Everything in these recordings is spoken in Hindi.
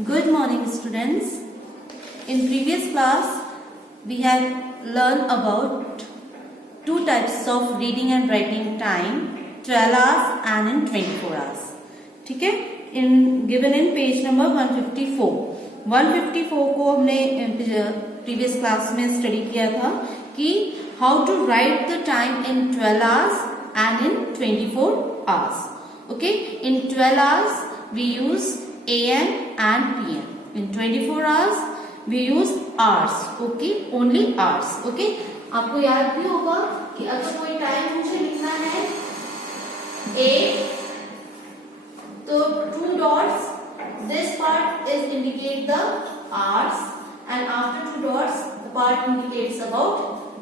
Good morning, students. In previous class, we have learned about two types of reading and writing time, 12 hours and in 24 hours. ठीक है? Given in page number 154. 154 को हमने previous class में study किया था कि how to write the time in 12 hours and in 24 hours. Okay? In 12 hours, we use AM and PM. In 24 hours, we use hours. Okay, only hours. Okay, आपको याद भी होगा कि अगर कोई टाइम मुझे लिखना है 8, तो 2 dots. This part is indicate the hours, and after 2 dots, the part indicates about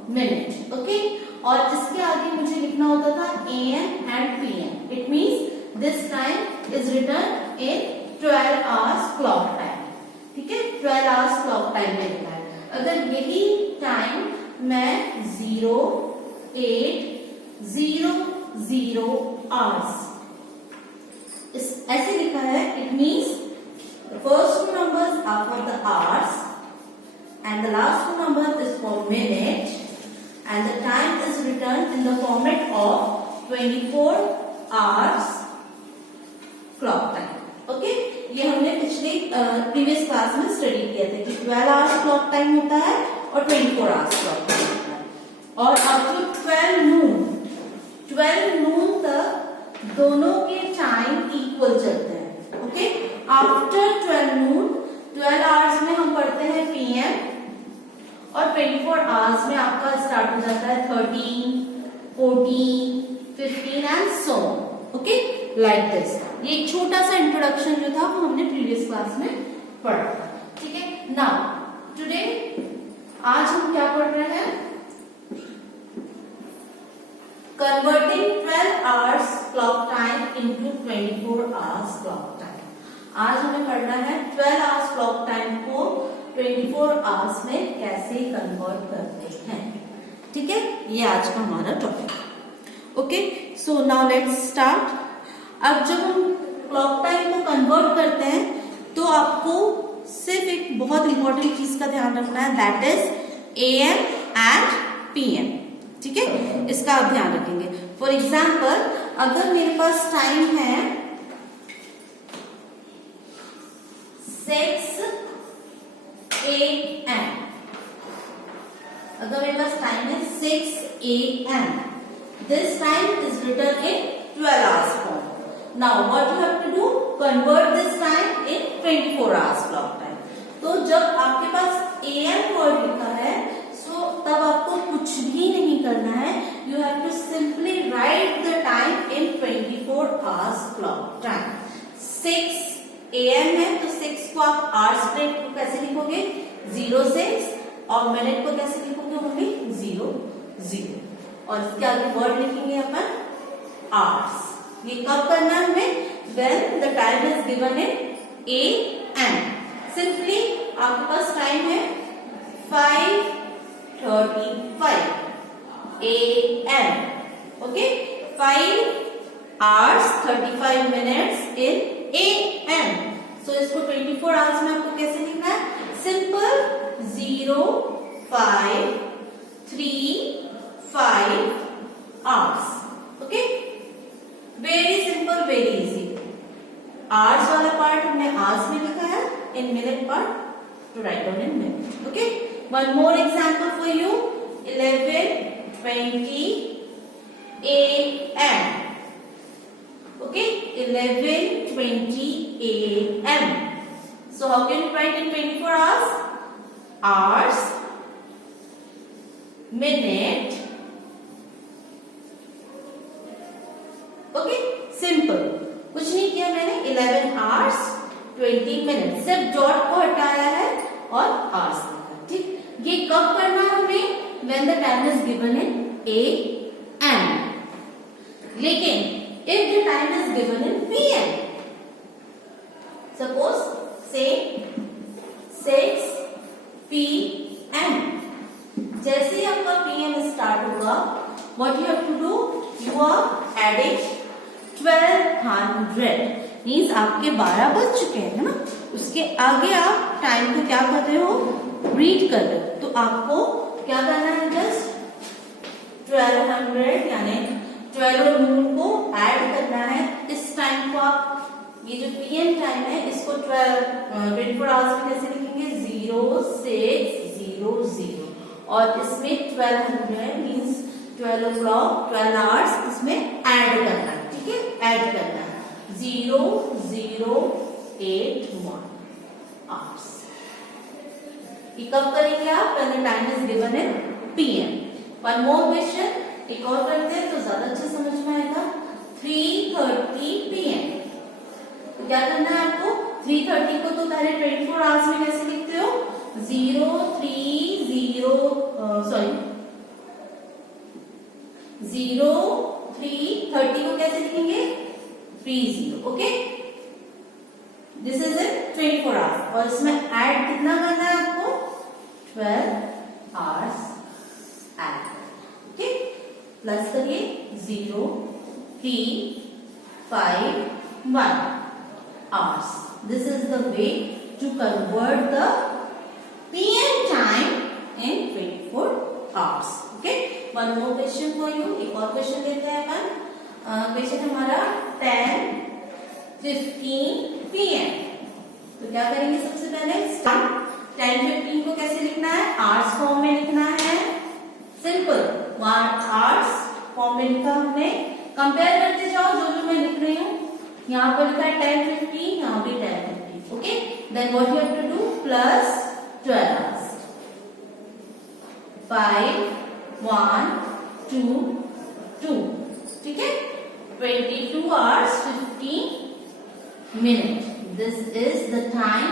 minute. Okay, और इसके आगे मुझे लिखना होता था AM and PM. It means this time is written in 12 hours clock time. ठीक है, 12 hours clock time में लिखा है. अगर यही टाइम मैं 0, 8, 0, 0 hours ऐसे लिखा है, it means the first two numbers are for the hours and the last two numbers is for minute, and the time is written in the format of 24 hours clock time. Okay, ये हमने पिछले प्रीवियस क्लास में स्टडी किया था कि 12 आवर्स क्लॉक टाइम होता है और 24 आवर्स क्लॉक टाइम होता है. और अब जो 12 नून तक दोनों के टाइम इक्वल चलते हैं. ओके, आफ्टर 12 नून 12 आवर्स में हम पढ़ते हैं पीएम और 24 आवर्स में आपका स्टार्ट हो जाता है 13, 14, 15 and so on. Okay, like this. ये एक छोटा सा इंट्रोडक्शन जो था वो हमने प्रीवियस क्लास में पढ़ा था. ठीक है, नाउ टुडे आज हम क्या पढ़ रहे हैं? Converting 12 hours clock time into 24 hours clock time. आज हमें पढ़ना है 12 आवर्स क्लॉक टाइम को 24 आवर्स में कैसे कन्वर्ट करते हैं. ठीक है, ये आज का हमारा topic. Okay, so now let's start. अब जब हम क्लॉक टाइम को कन्वर्ट करते हैं तो आपको सिर्फ एक बहुत इंपॉर्टेंट चीज का ध्यान रखना है, that is AM and PM. ठीक है, इसका आप ध्यान रखेंगे. फॉर एग्जाम्पल, अगर मेरे पास टाइम है 6 AM, अगर मेरे पास टाइम है 6 AM, this time is written in 12 hours form. Now what you have to do? Convert this time in 24 hours clock time. तो जब आपके पास AM वर्ड लिखा है, so तब आपको कुछ भी नहीं करना है. You have to simply write the time in 24 hours clock time. 6 AM है तो 6 को आप hours plate को कैसे लिखोगे? 06, और मिनट को कैसे लिखोगे? होंगे 0, 0, और इसके आगे वर्ड लिखेंगे अपन hours. ये कब करना है हमें? When the time is given in AM. Simply आपके पास टाइम है 5:35 AM. Okay, 5 hours 35 minutes in AM. So इसको 24 hours में आपको कैसे लिखना है? Simple 0, 5, 3, 5 hours. Okay, very simple, very easy. Hours वाला पार्ट हमने आवर्स में लिखा है, इन minute part two write down in minute. Okay, one more example for you. 11:20 AM. Okay, 11:20 AM. So how can you write in 24 hours? Hours, minute. Okay, simple, कुछ नहीं किया मैंने. 11 hours 20 minutes, सिर्फ डॉट को हटाया है और hours लिखा. ठीक, ये कब करना है हमें? When the time is given in AM. लेकिन if the time is given in PM, suppose say 6 PM, जैसे ही आपका PM स्टार्ट होगा, what you have to do? You are adding 1200. Means आपके 12 बज चुके हैं, है ना। उसके आगे आप टाइम को क्या कर रहे हो, रीड कर रहे हो। तो आपको क्या करना है, जस्ट 1200 यानी 12 नून को ऐड करना है। इस टाइम को आप, ये जो पीएम टाइम है, इसको 24 आवर्स में कैसे लिखेंगे, 0600, और इसमें 1200 मीन्स 12 o'clock 12 आवर्स इसमें ऐड करना है, ठीक है, ऐड करना है 0081 आवर्स। ये कब करेंगे आप, when the time is given in PM। One more question, एक और करते हैं तो ज्यादा अच्छा समझ में आएगा। 3:30 PM, तो क्या करना है आपको, 3:30 को तो पहले 24 आवर्स में कैसे लिखते हो, 03:30 को कैसे लिखेंगे, 30, okay. This is it 24 hours, और इसमें ऐड कितना करना है आपको, 12 आवर्स ऐड, ओके। प्लस करिए 0351 hours. This is the way to convert the PM time in 24 hours. Okay. One more question for you. एक और क्वेश्चन लेते हैं अपन। क्वेश्चन हमारा 10:15 PM। तो क्या करेंगे, सबसे पहले 10:15 को कैसे लिखना है, आवर्स फॉर्म में लिखना है। सिंपल, 1 आवर्स फॉर्म में लिखा हमने। कंपेयर करते जाओ, जो जो मैं लिख रही हूँ, यहाँ पर लिखा है 10:15, यहाँ भी 10:15, okay. Then what you have to do, plus 12 hours, 5 1 2 2, ठीक है, 22 hours 15 minute. This is the time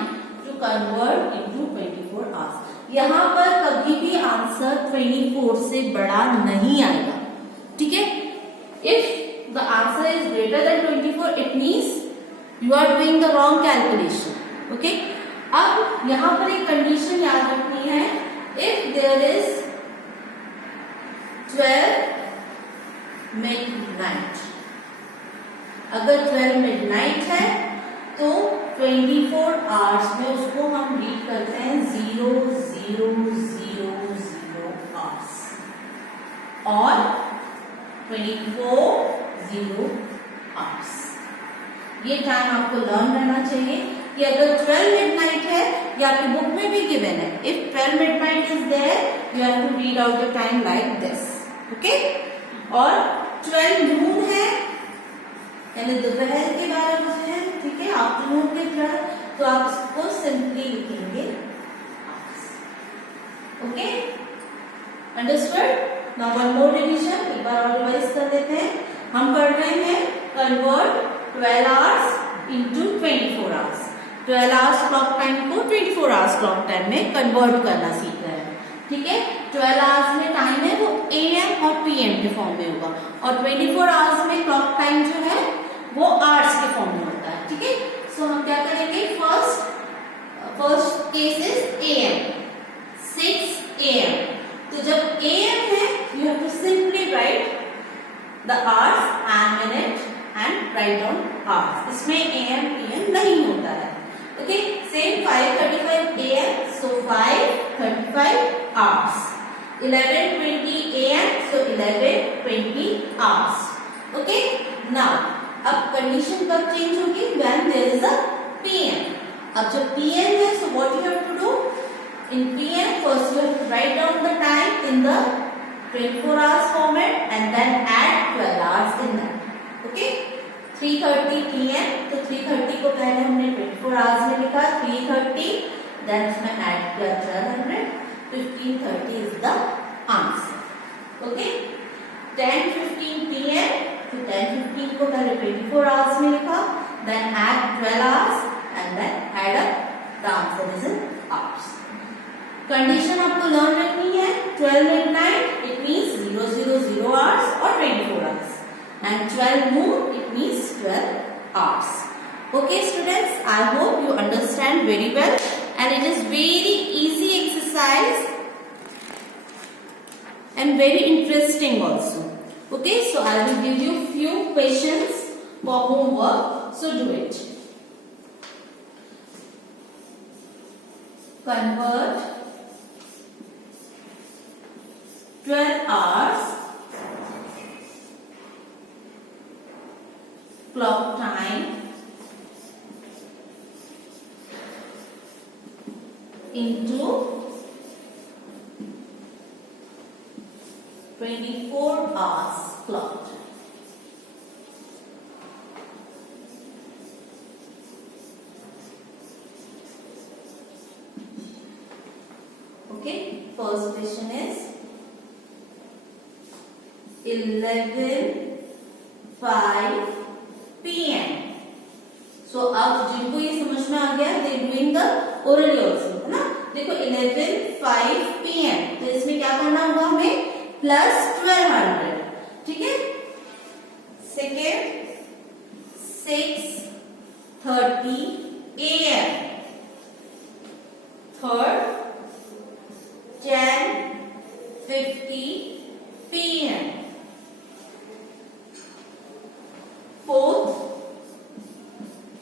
to convert into 24 hours. यहाँ पर कभी भी आंसर 24 से बड़ा नहीं आएगा, ठीक है। If the answer is greater than 24, it means you are doing the wrong calculation, okay। अब यहाँ पर एक कंडीशन याद रखनी है, if there is 12 midnight, अगर 12 midnight है तो 24 आवर्स में उसको हम रीड करते हैं 0000 आवर्स, और 24 आवर्स। ये टाइम आपको लर्न रहना चाहिए कि अगर 12 मिडनाइट है, ये आपकी बुक में भी गिवन है, if 12 midnight is there you have to read out the time like this, okay. और 12 नून है यानी दोपहर के 12 बजे है, ठीक है, आफ्टरनून के 12, तो आप इसको सिंपली लिखेंगे okay, understood. Now one more revision, एक बार और रिवाइज कर लेते हैं। हम पढ़ रहे हैं convert 12 hours into 24 hours. 12 hours clock time को 24 आवर्स क्लॉक टाइम में कन्वर्ट करना सीख रहे हैं, ठीक है। 12 आवर्स में टाइम है वो AM और PM के फॉर्म में होगा, और 24 आवर्स में क्लॉक टाइम जो है वो आवर्स के फॉर्म में होता है, ठीक है। सो हम क्या करेंगे, first case is AM, 6 AM। तो जब AM है you have to simply write the hours and minute and write down hours। इसमें AM PM नहीं होता है, okay. Same 5:35 AM, so 5:35 hours। 11:20 AM, so 11:20 hours, okay. Now अब कंडीशन कब चेंज होगी, when there is a PM। अब जब PM है, so what you have to do in PM, first you have to write down the time in the 24 hours format and then add 12 hours in that, okay। 3:30 PM, तो 3:30 को पहले हमने 24 आवर्स में लिखा, 3:30 then उसमें add किया 1200, 15:30 is the answer, okay। 10:15 PM, तो 10:15 को पहले 24 आवर्स में लिखा, then add 12 hours and then add up, the answer is in hours। Condition आपको लर्न रखनी है, 12 midnight it means 000 hours or 24 hours, and 12 noon it means 12 hours, okay students। I hope you understand very well and it is very easy exercise and very interesting also, okay। So I will give you few questions for homework। so do it. Convert 12 hours clock time into 24 hours clock time. Okay, first question is 11:05 PM. So अब जिनको ये समझ में आ गया they doing the orally also, है ना? देखो 11:05 PM, तो इसमें क्या करना होगा हमें प्लस 1200, ठीक है. Second 6:30 AM. Third 10:50 PM. Fourth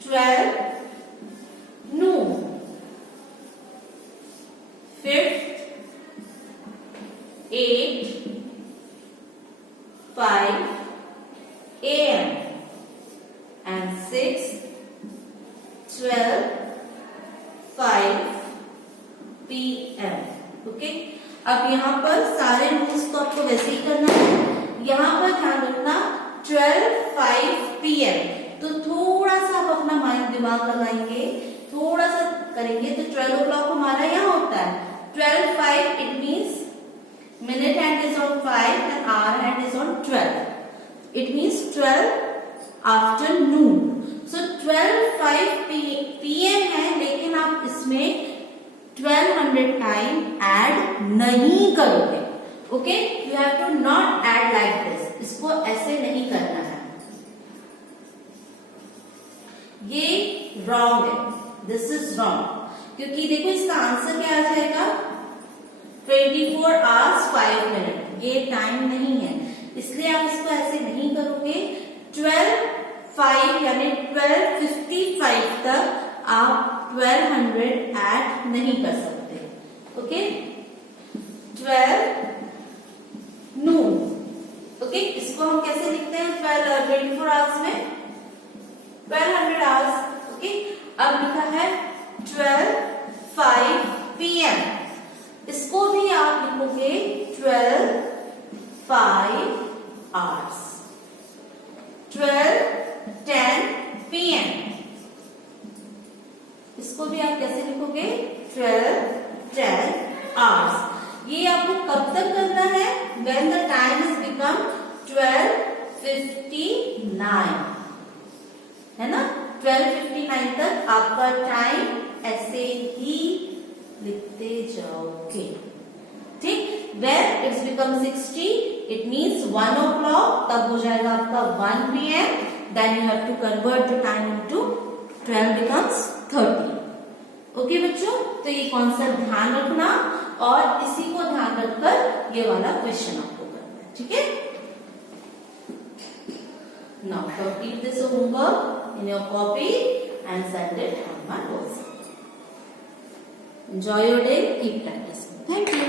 12 noon. Fifth 8:05 AM. And sixth 12:05 PM. Okay, अब यहाँ पर सारे रूल्स तो आपको वैसे ही करना है. यहाँ पर ध्यान रखना 12:05 PM, तो थोड़ा सा आप अपना माइंड दिमाग लगाएंगे, थोड़ा सा करेंगे तो 12 o'clock हमारा यहाँ होता है. 12:05 it means minute hand is on 5 and hour hand is on 12. It means 12 afternoon. So 12:05 PM है, लेकिन आप इसमें 1200 टाइम ऐड नहीं करोगे. Okay, you have to not add like this. इसको ऐसे नहीं करना है, ये रॉन्ग है. दिस इज रॉन्ग, क्योंकि देखो इसका आंसर क्या आ जाएगा 24 hours 5 minutes. ये टाइम नहीं है, इसलिए आप इसको ऐसे नहीं करोगे. 12:05 यानी 12:55 तक आप 1200 ऐड नहीं कर सकते. ओके, 12 नून. ओके, इसको हम कैसे लिखते हैं 24 आवर्स में 1200 आवर्स. ओके, अब लिखा है 12:05 PM. इसको भी आप लिखोगे 12:05 आवर्स. 12:10 PM. इसको भी आप कैसे लिखोगे 12:10 आवर्स. ये आपको कब तक करना है when the time has become 12:59, है ना. 12:59 तक आपका टाइम ऐसे ही लिखते जाओगे. ठीक, when it's become 60 it means 1 o'clock, तब हो जाएगा आपका 1 PM. then you have to convert the time into 12 becomes 30. Okay बच्चों, तो ये कॉन्सेप्ट ध्यान रखना और इसी को ध्यान रखकर ये वाला क्वेश्चन आपको करना है. ठीक है, now complete this homework in your copy and send it on my WhatsApp. Enjoy your day, keep practicing. Thank you.